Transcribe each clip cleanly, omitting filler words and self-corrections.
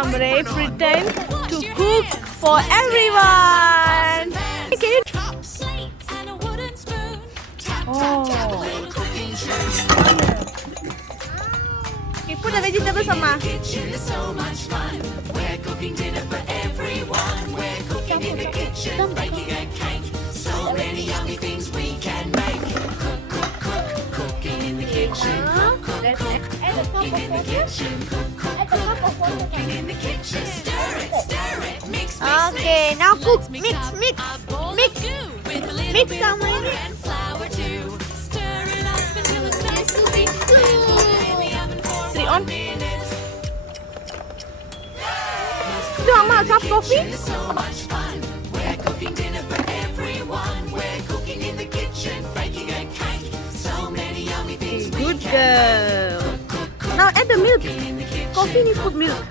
Thamarai pretend to cook for everyone. Can you? Oh. Okay, put the vegetables, Mama. We're cooking dinner for everyone. We're cooking in the kitchen, baking a cake. So many yummy things we can make. Cook, cook, cook, cooking in the kitchen. Cook, cook, cook, cooking in the kitchen. Cook, cook, cook, cooking in the kitchen. Stir it, mix, mix. Okay, now cook, mix, mix, mix. Mix Thamarai. And flour too. Stir it up until it's nice and thick. Put it in the oven for 1 minute. Do Mama a cup of coffee? So much fun. We're cooking dinner for everyone. We're cooking in the kitchen, baking a cake. So many yummy things. Good girl. Now add the milk. Coffee needs put milk.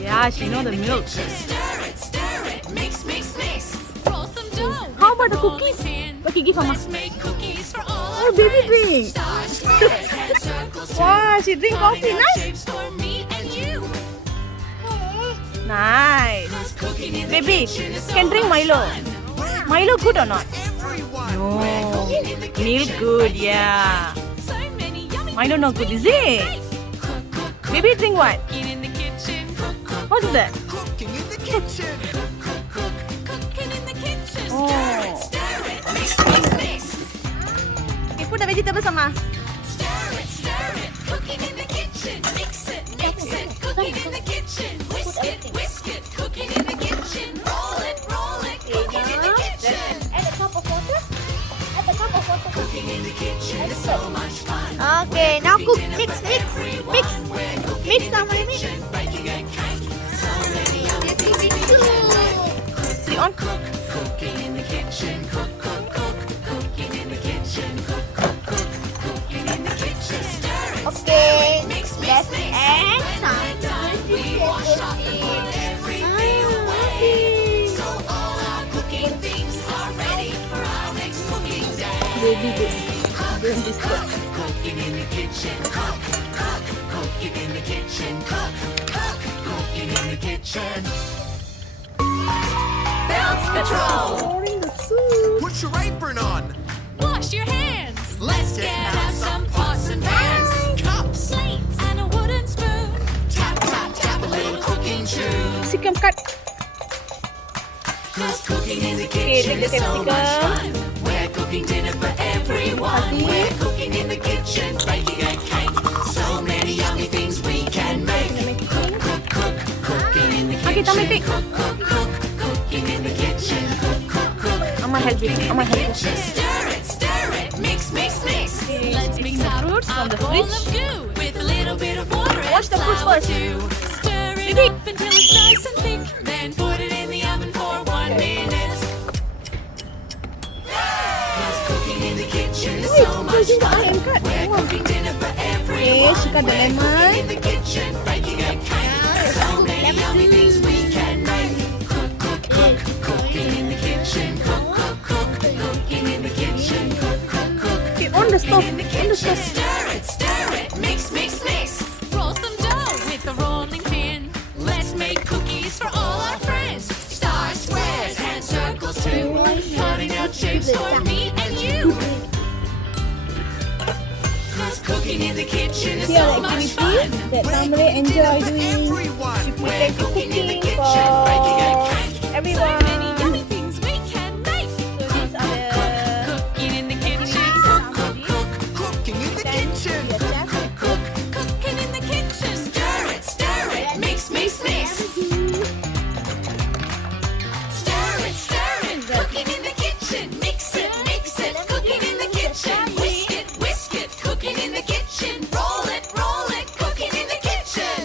Yeah, she know the milk. Stir it, mix, mix, mix. Roll some dough. How about the cookies? Okay, give Mama. Oh, baby drink. Wow, she drink coffee. Nice. Nice. Baby, can drink Milo. Milo good or not? No. Milk good, yeah. Milo not good, is it? Baby drink what? What's that? Oh. Okay, put the vegetables, Mama. Cooking in the kitchen, mix it, cooking in the kitchen, whisk it, cooking in the kitchen, roll it, cooking in the kitchen. Add a cup of water. Cooking in the kitchen is so much fun. Okay, now cook, mix, Thamarai, mix. Baking a cake, so many yummy things. See on. Cooking in the kitchen, cooking in the kitchen, cooking in the kitchen. Okay, let's add some. We wash off and put everything away. So all our cooking things are ready for our next cooking day. Cooking in the kitchen, cooking in the kitchen, cooking in the kitchen. Bounce Patrol! Pouring the soup. Put your apron on. Wash your hands. Let's get out some pots and pans, Cups. plates, and a wooden spoon. Tap, tap, tap a little cooking tune. Capsicum cut. Cause cooking in the Okay, kitchen take the is so much capsicum. fun. We're cooking dinner for everyone. Happy? We're cooking in the kitchen, baking a cake. So many yummy things we can make. Cook, cook, cook, cooking in the Okay, Thamarai, kitchen. take. Cook, cook, cook, cooking in the kitchen. Cook, cook, cook, I'ma help you. cooking in I'ma the help you. kitchen. Stir it, mix, mix, mix. Let's mix up fruits from the a bowl fridge. of goo with a little bit of water Wash the and fruits flour first. too. Stir it Baby. up until it's nice and thick. Then put it in the oven for 1 minute. Cause cooking in the kitchen is so much fun. We're cooking dinner for everyone. Okay, she cut the We're lemon. cooking in the kitchen, baking a cake. So many yummy things we can make. Cook, cook, cook, cooking in the kitchen. Cook, cook, cook, cooking in the kitchen. Cook, cook, cook, Okay, on the stove. in the On the kitchen. stove. Stir it, mix, mix, mix. Roll some dough with a rolling pin. Let's make cookies for all our friends. Stars, squares, and circles too. Cutting out shapes for me and you. Cause cooking in the kitchen is See all so the much activities fun. that Thamarai enjoy doing. Everyone. She We're pretend to cooking in the cooking kitchen, baking a for cake. everyone. So many yummy things we can make. So these are the Cooking in the kitchen. Cooking in the kitchen. Cooking in the kitchen. Stir it, mix, mix, mix. Stir it, cooking in the kitchen. Mix it, cooking in the kitchen. Whisk it, cooking in the kitchen. Roll it, cooking in the kitchen.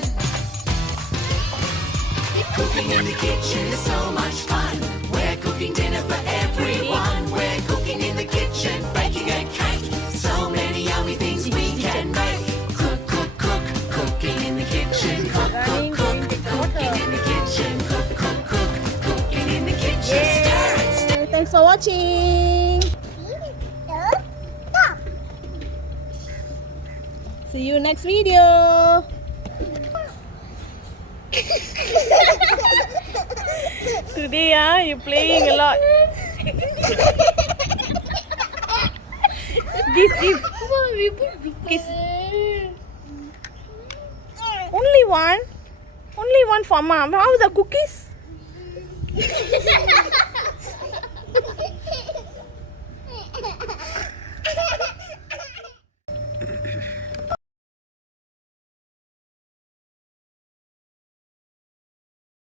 Cooking in the kitchen is so much fun. We're cooking dinner for everyone. We're cooking in the kitchen, baking a cake. So many yummy things we can make. Cook, cook, cook, cooking in the kitchen. Cook, cook, cook, cooking in the kitchen. Cook, cook, cook, cooking in the kitchen. Stir it. Thanks for watching. See you next video. Today, you're playing a lot. Give. Kiss. Only one for mom. How are the cookies?